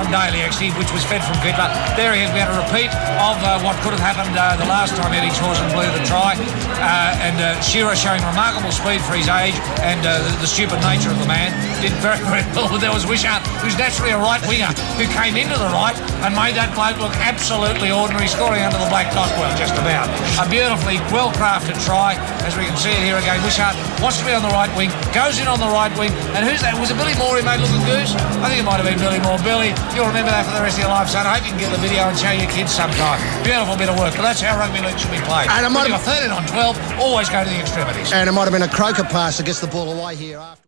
From Daly, actually, which was fed from Fittler. There he is. We had a repeat of what could have happened the last time Eddie Chawson blew the try. And Shearer showing remarkable speed for his age and the stupid nature of the man. Did very, very well. There was Wishart, who's naturally a right winger, who came into the right and made that bloke look absolutely ordinary, scoring under the black dot, well, just about. A beautifully well-crafted try, as we can see it here again. Wishart wants to be on the right wing, goes in on the right wing, and who's that? Was it Billy Moore who made looking goose? I think it might have been Billy Moore. Billy, you'll remember that for the rest of your life, son. I hope you can get the video and show your kids sometime. Beautiful bit of work, but that's how rugby league should be played. And when you've got 13 on 12, always go to the extremities. And it might have been a croker pass that gets the ball away here after.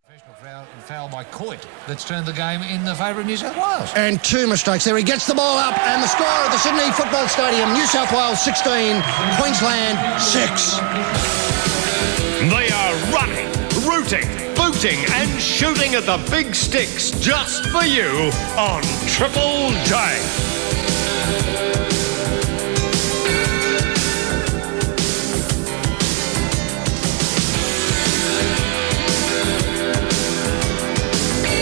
Foul by Coit that's turned the game in the favour of New South Wales. And two mistakes there. He gets the ball up, and the score at the Sydney Football Stadium, New South Wales 16, Queensland 6. They are running, rooting, booting and shooting at the big sticks just for you on Triple J.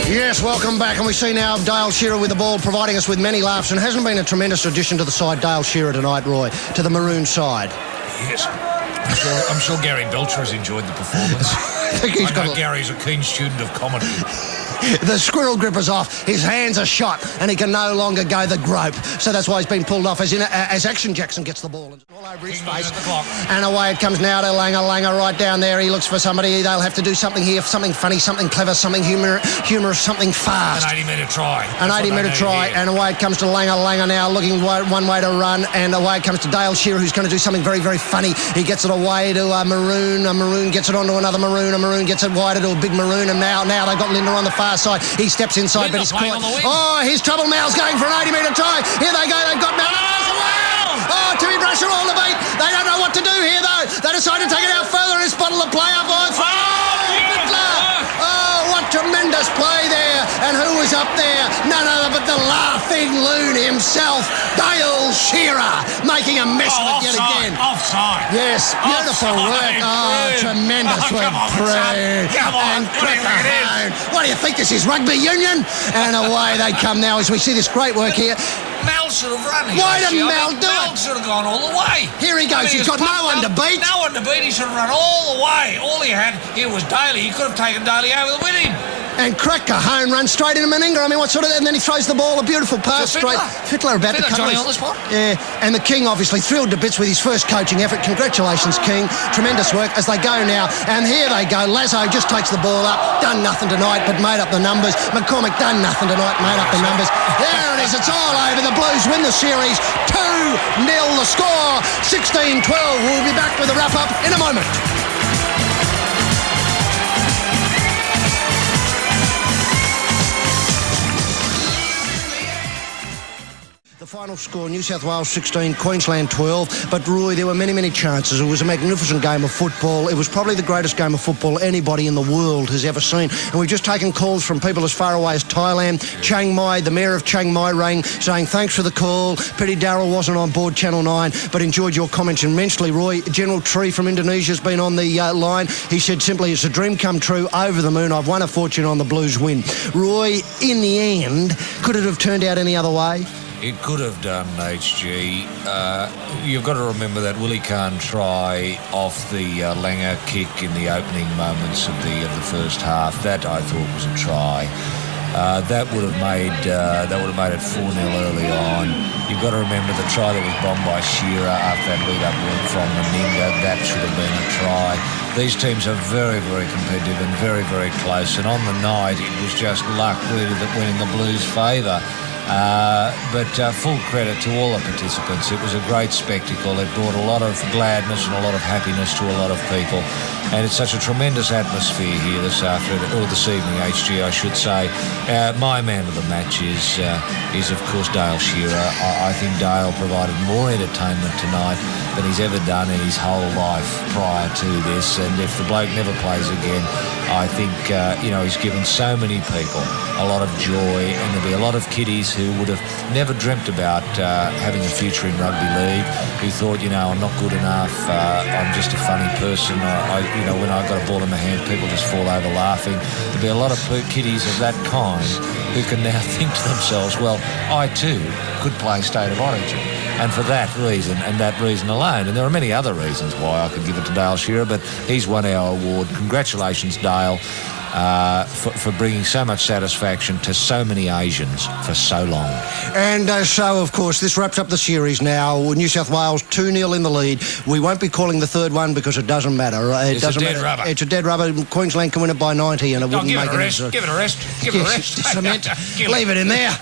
Yes, welcome back, and we see now Dale Shearer with the ball, providing us with many laughs, and hasn't been a tremendous addition to the side, Dale Shearer tonight, Roy, to the Maroon side. Yes. I'm sure Gary Belcher has enjoyed the performance. I know Gary's a keen student of comedy. The squirrel gripper's off, his hands are shot, and he can no longer go the grope. So that's why he's been pulled off as Action Jackson gets the ball all over his face. And away it comes now to Langer. Langer right down there. He looks for somebody. They'll have to do something here, something funny, something clever, something humorous, something fast. An 80-metre try. An 80-metre try, and away it comes to Langer. Langer now looking one way to run, and away it comes to Dale Shearer, who's going to do something very, very funny. He gets it away to Maroon. A Maroon gets it onto another Maroon. A Maroon gets it wider to a big Maroon, and now they've got Linda on the far side. He steps inside, but he's caught. Oh, here's trouble. Mal's going for an 80-metre try. Here they go. They've got Mal. Oh, Timmy Brasher all the beat. They don't know what to do here, though. They decide to take it out further, and it's bottle of play up on Fittler. Oh, what tremendous play there. And who was up there? None other but the laughing loon himself, Dale Shearer, making a mess of it yet again. Offside. Yes, beautiful work. Oh, tremendous work. And what do you think? This is rugby union? And away they come now as we see this great work here. Mal should have run here. Why didn't Mal do it? Mal should have gone all the way. Here he goes. He's got no one to beat. No one to beat. He should have run all the way. All he had here was Daly. He could have taken Daly over with him. And Cracker home run straight into Meninga. I mean, what sort of... And then he throws the ball, a beautiful pass straight. Fittler about to cut on the spot. Yeah, and the King obviously thrilled to bits with his first coaching effort. Congratulations, King. Tremendous work as they go now. And here they go. Lazo just takes the ball up. Done nothing tonight, but made up the numbers. McCormick done nothing tonight, made up the numbers. There it is. It's all over. The Blues win the series. 2-0 the score. 16-12. We'll be back with a wrap-up in a moment. The final score, New South Wales 16, Queensland 12. But, Roy, there were many, many chances. It was a magnificent game of football. It was probably the greatest game of football anybody in the world has ever seen. And we've just taken calls from people as far away as Thailand. Chiang Mai, the mayor of Chiang Mai rang, saying thanks for the call. Pity Darryl wasn't on board Channel 9, but enjoyed your comments immensely, Roy. General Tree from Indonesia's been on the line. He said simply, it's a dream come true, over the moon. I've won a fortune on the Blues win. Roy, in the end, could it have turned out any other way? It could have done, HG. You've got to remember that Willie Kahn try off the Langer kick in the opening moments of the first half. That I thought was a try. That would have made it 4-0 early on. You've got to remember the try that was bombed by Shearer after that lead-up work from Meninga. That should have been a try. These teams are very, very competitive and very, very close. And on the night, it was just luck really that went in the Blues' favour. But full credit to all the participants. It was a great spectacle. It brought a lot of gladness and a lot of happiness to a lot of people. And it's such a tremendous atmosphere here this evening, HG, I should say. My man of the match is of course Dale Shearer. I think Dale provided more entertainment tonight than he's ever done in his whole life prior to this. And if the bloke never plays again, I think, he's given so many people a lot of joy, and there'll be a lot of kiddies who would have never dreamt about having a future in rugby league, who thought, I'm not good enough, I'm just a funny person, you know, when I got a ball in my hand, people just fall over laughing. There'll be a lot of kiddies of that kind who can now think to themselves, well, I too could play State of Origin. And for that reason, and that reason alone, and there are many other reasons why I could give it to Dale Shearer, but he's won our award. Congratulations, Dale, for bringing so much satisfaction to so many Asians for so long. And so, of course, this wraps up the series now. New South Wales 2-0 in the lead. We won't be calling the third one because it doesn't matter. It's a dead rubber. It's a dead rubber. Queensland can win it by 90 and it wouldn't make any difference. Give it a rest. Give it a rest. Cement. Leave it in there.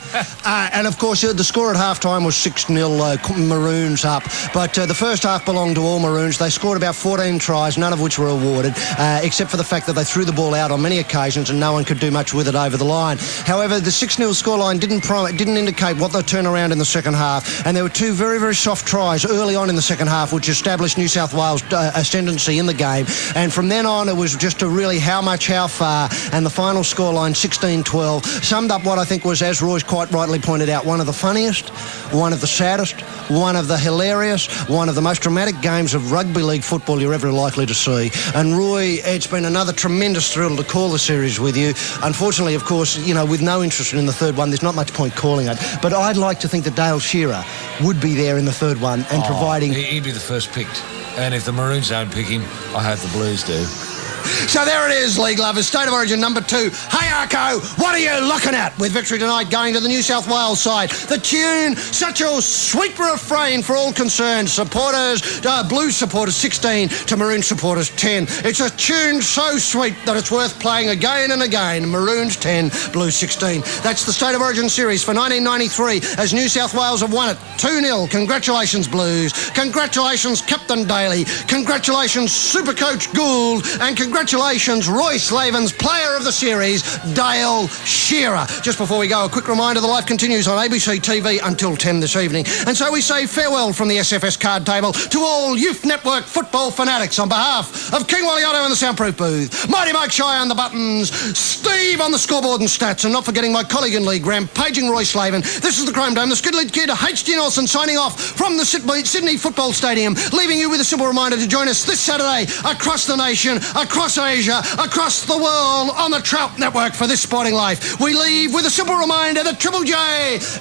And, of course, the score at half-time was 6-0 Maroons up. But the first half belonged to all Maroons. They scored about 14 tries, none of which were awarded, except for the fact that they threw the ball out on many occasions and no one could do much with it over the line. However, the 6-0 scoreline didn't indicate what they'd turn around in the second half, and there were two very, very soft tries early on in the second half which established New South Wales' ascendancy in the game, and from then on it was just a really how much, how far, and the final scoreline 16-12 summed up what I think was, as Roy's quite rightly pointed out, one of the funniest, one of the saddest, one of the hilarious, one of the most dramatic games of rugby league football you're ever likely to see. And Roy, it's been another tremendous thrill to call the series with you. Unfortunately, of course, you know, with no interest in the third one, there's not much point calling it. But I'd like to think that Dale Shearer would be there in the third one and providing... He'd be the first picked. And if the Maroons don't pick him, I hope the Blues do. So there it is, League Lovers. State of Origin number 2. Hey, Arco, what are you looking at? With victory tonight going to the New South Wales side. The tune, such a sweet refrain for all concerned. Supporters, Blues supporters 16 to Maroon supporters 10. It's a tune so sweet that it's worth playing again and again. Maroons 10, Blues 16. That's the State of Origin series for 1993 as New South Wales have won it 2-0. Congratulations, Blues. Congratulations, Captain Daly. Congratulations, Supercoach Gould. And congratulations, Roy Slaven's player of the series, Dale Shearer. Just before we go, a quick reminder, the life continues on ABC TV until 10 this evening. And so we say farewell from the SFS card table to all Youth Network football fanatics on behalf of King Waliotto in the soundproof booth, Mighty Mike Shire on the buttons, Steve on the scoreboard and stats, and not forgetting my colleague in league, rampaging Roy Slaven. This is the Chrome Dome, the Skidled Kid, H.G. Nelson signing off from the Sydney Football Stadium, leaving you with a simple reminder to join us this Saturday across the nation, across Asia, across the world on the Trout Network for This Sporting Life. We leave with a simple reminder that Triple J is